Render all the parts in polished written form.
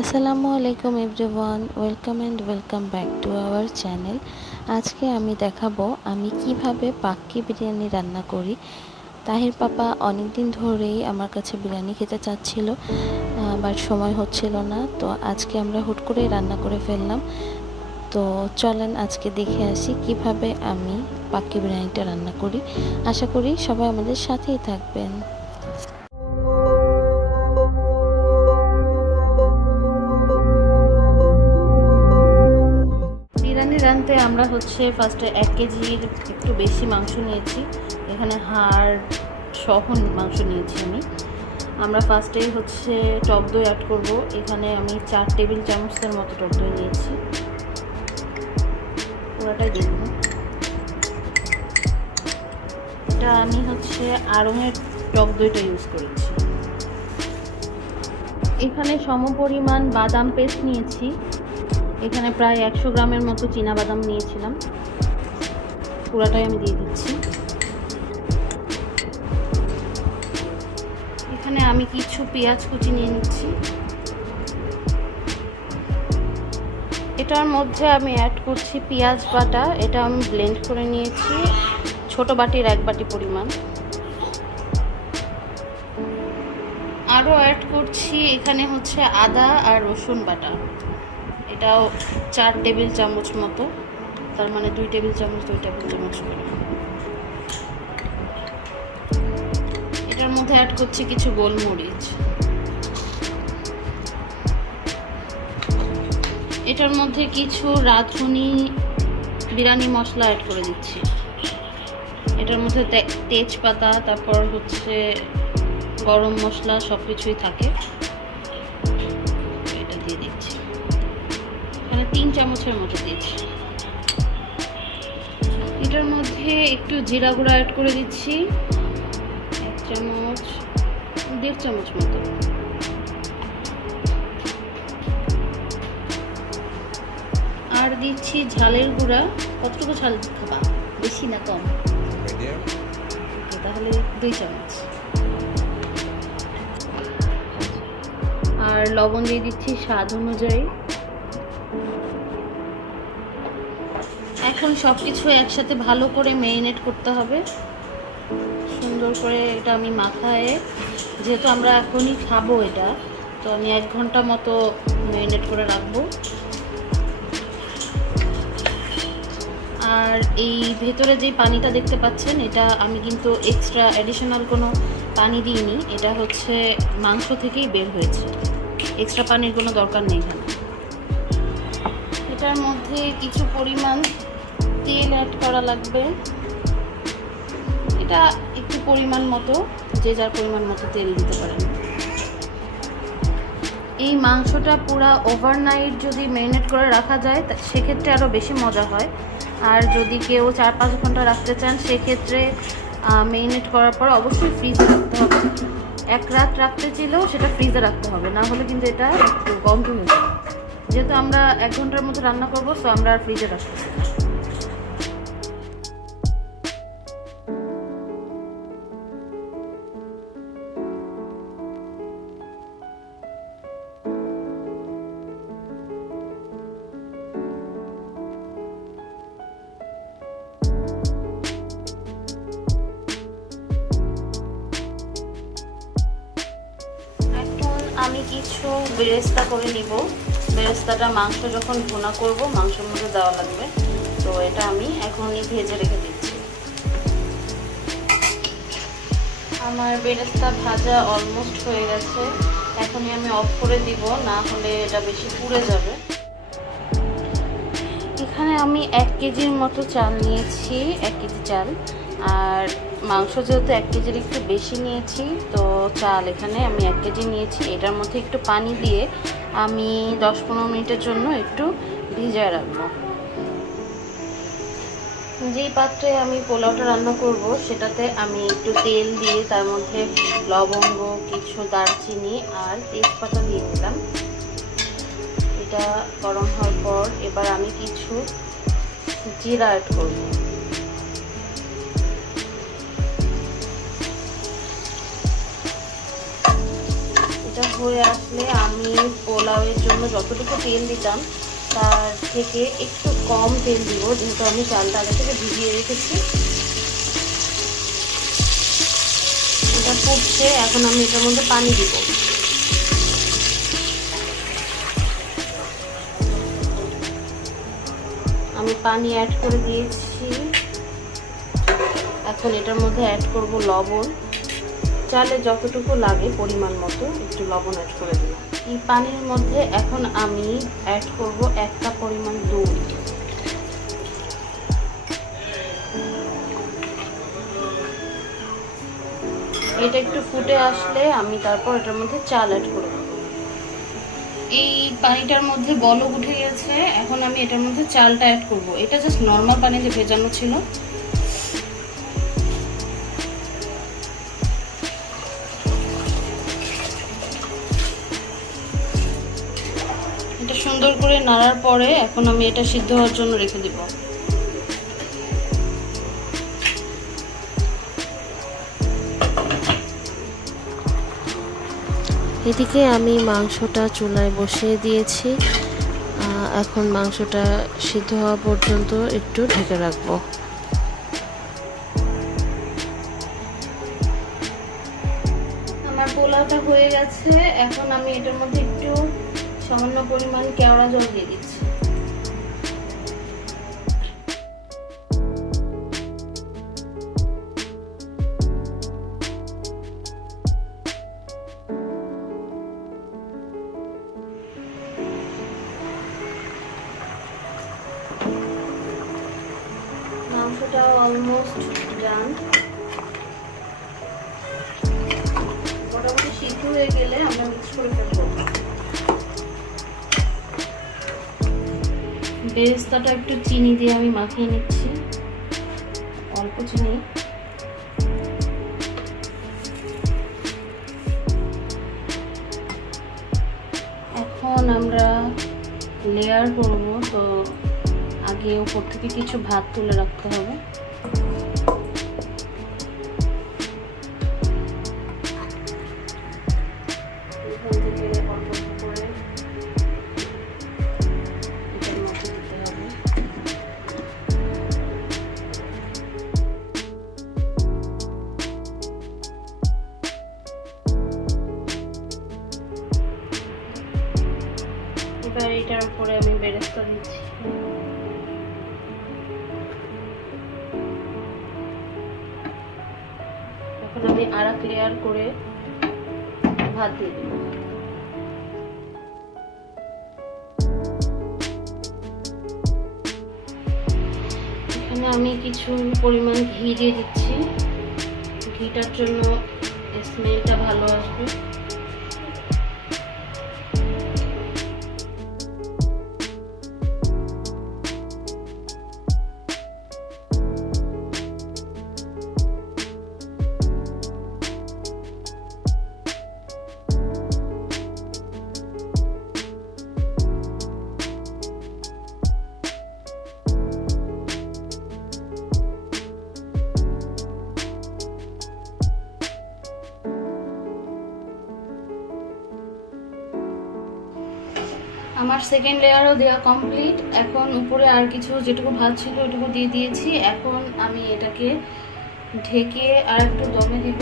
আসসালামু আলাইকুম everyone, welcome back to our channel. আজকে আমি দেখাবো আমি কিভাবে পাক্কি বিরিয়ানি রান্না করি। তাহির পাপা অনেক দিন ধরেই আমার কাছে বিরিয়ানি খেতে চাচ্ছিল, বাট সময় হচ্ছিল না। তো আজকে আমরা হুট করে রান্না করে ফেললাম। তো চলেন আজকে দেখে আসি কিভাবে আমি পাক্কি বিরিয়ানিটা রান্না করি। আশা করি সবাই আমাদের সাথেই থাকবেন। রানতে আমরা ফার্স্টে 1 কেজির একটু বেশি মাংস নিয়েছি। এখানে হাড় সহ মাংস নিয়েছি আমরা ফার্স্টেই টক দই অ্যাড করব। এখানে আমি 4 টেবিল চামচের মতো টক দই নিয়েছি, পুরোটাই দেখব। এটা আমি আড়ংয়ের টক দইটা ইউজ করেছি। এখানে সমপরিমাণ বাদাম পেস্ট নিয়েছি। এখানে প্রায় 100 গ্রামের মতো চীনা বাদাম নিয়েছিলাম, পুরাটাই আমি দিয়ে দিচ্ছি। এখানে আমি কিছু পেঁয়াজ কুচি নিয়ে নিচ্ছি। এটার মধ্যে আমি অ্যাড করছি পেঁয়াজ বাটা। এটা আমি ব্লেন্ড করে নিয়েছি, ছোট বাটির 1 বাটি পরিমাণ। আরও অ্যাড করছি এখানে আদা আর রসুন বাটা। এটাও 4 টেবিল চামচ মতো, তার মানে 2 টেবিল চামচ করে। এটার মধ্যে অ্যাড করছি কিছু গোলমরিচ। এটার মধ্যে কিছু রাঁধুনি বিরিয়ানি মশলা অ্যাড করে দিচ্ছি। এটার মধ্যে তেজপাতা, তারপর গরম মশলা সব কিছুই থাকে। এটা দিয়ে দিচ্ছি, এখানে 3 চামচের মতো দিচ্ছি। এটার মধ্যে একটু জিরা গুঁড়া অ্যাড করে দিচ্ছি, 1 চামচ 1.5 চামচ মতো। আর দিচ্ছি ঝালের গুঁড়া। কতটুকু ঝাল খাবা, বেশি না কম? তাহলে 2 চামচ। আর লবণ দিয়ে দিচ্ছি স্বাদ অনুযায়ী। এখন সব কিছু একসাথে ভালো করে ম্যারিনেট করতে হবে, সুন্দর করে। এটা আমি মাখায়, যেহেতু আমরা এখনই খাবো এটা, তো আমি 1 ঘন্টা মতো ম্যারিনেট করে রাখবো। আর এই ভেতরে যে পানিটা দেখতে পাচ্ছেন, এটা আমি কিন্তু এক্সট্রা অ্যাডিশনাল কোনো পানি দিইনি। এটা মাংস থেকেই বের হয়েছে, এক্সট্রা পানির কোনো দরকার নেই এখানে। এটার মধ্যে কিছু পরিমাণ তেল অ্যাড করা লাগবে। এটা একটু পরিমাণ মতো, যে যার পরিমাণ মতো তেল দিতে পারেন। এই মাংসটা পুরা ওভারনাইট যদি ম্যারিনেট করে রাখা যায় সেক্ষেত্রে আরও বেশি মজা হয়। আর যদি কেউ 4-5 ঘন্টা রাখতে চান সেক্ষেত্রে ম্যারিনেট করার পর অবশ্যই ফ্রিজে রাখতে হবে। 1 রাত রাখতে চাইলেও সেটা ফ্রিজে রাখতে হবে, না হলে কিন্তু এটা একটু গন্ধ হয়ে যাবে। যেহেতু আমরা 1 ঘন্টার মতো রান্না করবো, সো আমরা আর ফ্রিজে রাখবো। আমি কিছু বেরেস্তা করে নিব। বেরেস্তাটা মাংস যখন ভুনা করব, মাংসের মধ্যে দেওয়া লাগবে। তো এটা আমি এখনই ভেজে রেখে দিচ্ছি। আমার বেরেস্তা ভাজা অলমোস্ট হয়ে গেছে, এখনই আমি অফ করে দিব, না হলে এটা বেশি পুড়ে যাবে। এখানে আমি 1 কেজির মতো চাল নিয়েছি, 1 কেজি চাল। আর মাংস যেহেতু 1 কেজির একটু বেশি নিয়েছি, তো চাল এখানে আমি 1 কেজি নিয়েছি। এটার মধ্যে একটু পানি দিয়ে আমি 10-15 মিনিটের জন্য একটু ভিজায় রাখবো। যেই পাত্রে আমি পোলাওটা রান্না করব সেটাতে আমি একটু তেল দিয়ে তার মধ্যে লবঙ্গ, কিছু দারচিনি আর তেজপাতা দিয়ে দিলাম। এটা গরম হওয়ার পর এবার আমি কিছু জিরা অ্যাড করব। এটা হয়ে আসলে আমি পোলাওয়ের জন্য যতটুকু তেল দিতাম তার থেকে একটু কম তেল দিব, যেহেতু আমি চালটা আগে থেকে ভিজিয়ে রেখেছি। এটা ফুটছে, এখন আমি এটার মধ্যে পানি দিব। আমি পানি অ্যাড করে দিয়েছি। এখন এটার মধ্যে অ্যাড করব লবণ। চালে যতটুকু লাগে পরিমাণ মতো একটু লবণ অ্যাড করে দিলাম। এই পানির মধ্যে এখন আমি অ্যাড করব 1 কাপ পরিমাণ দুধ। এটা একটু ফুটে আসলে আমি তারপর এটার মধ্যে চাল অ্যাড করব। এই পানিটার মধ্যে বলক উঠে গেছে, এখন আমি এটার মধ্যে চালটা অ্যাড করব। এটা জাস্ট নর্মাল পানিতে ভেজানো ছিল। এটা সুন্দর করে নাড়ার পরে এখন আমি এটা সিদ্ধ হওয়ার জন্য রেখে দিব। এদিকে আমি মাংসটা চুলায় বসিয়ে দিয়েছি। এখন মাংসটা সিদ্ধ হওয়া পর্যন্ত একটু ঢেকে রাখবো। আমার পোলাওটা হয়ে গেছে, এখন আমি এটার মধ্যে একটু সামান্য পরিমাণ কেওড়া জল দিয়ে দিচ্ছি। মাংসটা অলমোস্ট ডান। মোটামুটি সিদ্ধ হয়ে গেলে আমরা মিক্স করে ফেলবো। বেরেস্তাটা একটু চিনি দিয়ে আমি মাখিয়ে নিচ্ছি, অল্প চিনি। এখন আমরা লেয়ার করব, তো আগে উপর থেকে কিছু ভাত তুলে রাখতে হবে। এবার এটার উপরে আমি বেরেস্তা দিচ্ছি। এখন আমি আরেক লেয়ার করে ভাত দিয়ে দিব। এখানে আমি কিছু পরিমাণ ঘি দিয়ে দিচ্ছি, ঘিটার জন্য স্মেলটা ভালো আসবে। আমার সেকেন্ড লেয়ারও দেওয়া কমপ্লিট। এখন উপরে আর কিছু যেটুকু ভাত ছিল ওটুকু দিয়ে দিয়েছি। এখন আমি এটাকে ঢেকে আর একটু দমে দিব,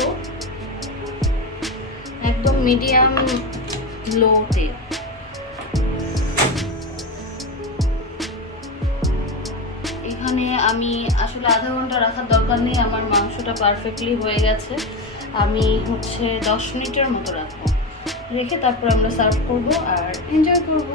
একদম মিডিয়াম লোতে। এখানে আমি আসলে আধা ঘন্টা রাখার দরকার নেই, আমার মাংসটা পারফেক্টলি হয়ে গেছে। আমি 10 মিনিটের মতো রাখবো, রেখে তারপর আমরা সার্ভ করব আর এনজয় করব।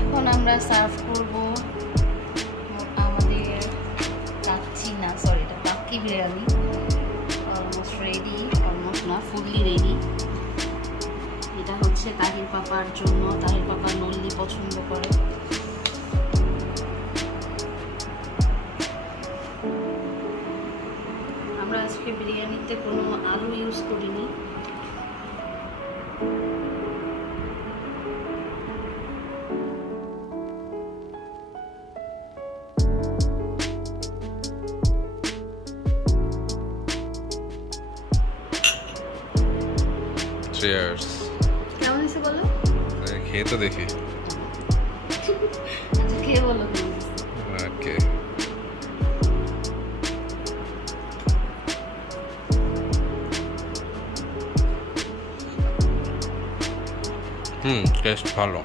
এখন আমরা সার্ভ করব আমাদের pakki biryani. Almost ready, almost না, ফুললি রেডি। এটা হচ্ছে তাহির পাপার জন্য। তাহির পাপা নল্লি পছন্দ করে। আমরা আজকে বিরিয়ানিতে কোনো আলু ইউজ করিনি। চিয়ার্স। কেমন হয়েছে বলো? খেয়ে তো দেখি। আচ্ছা খেয়ে বলো। ওকে। টেস্ট ভালো,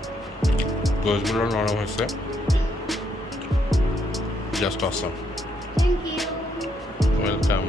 গোশগুলো নরম হয়েছে, just awesome. Thank you. Welcome.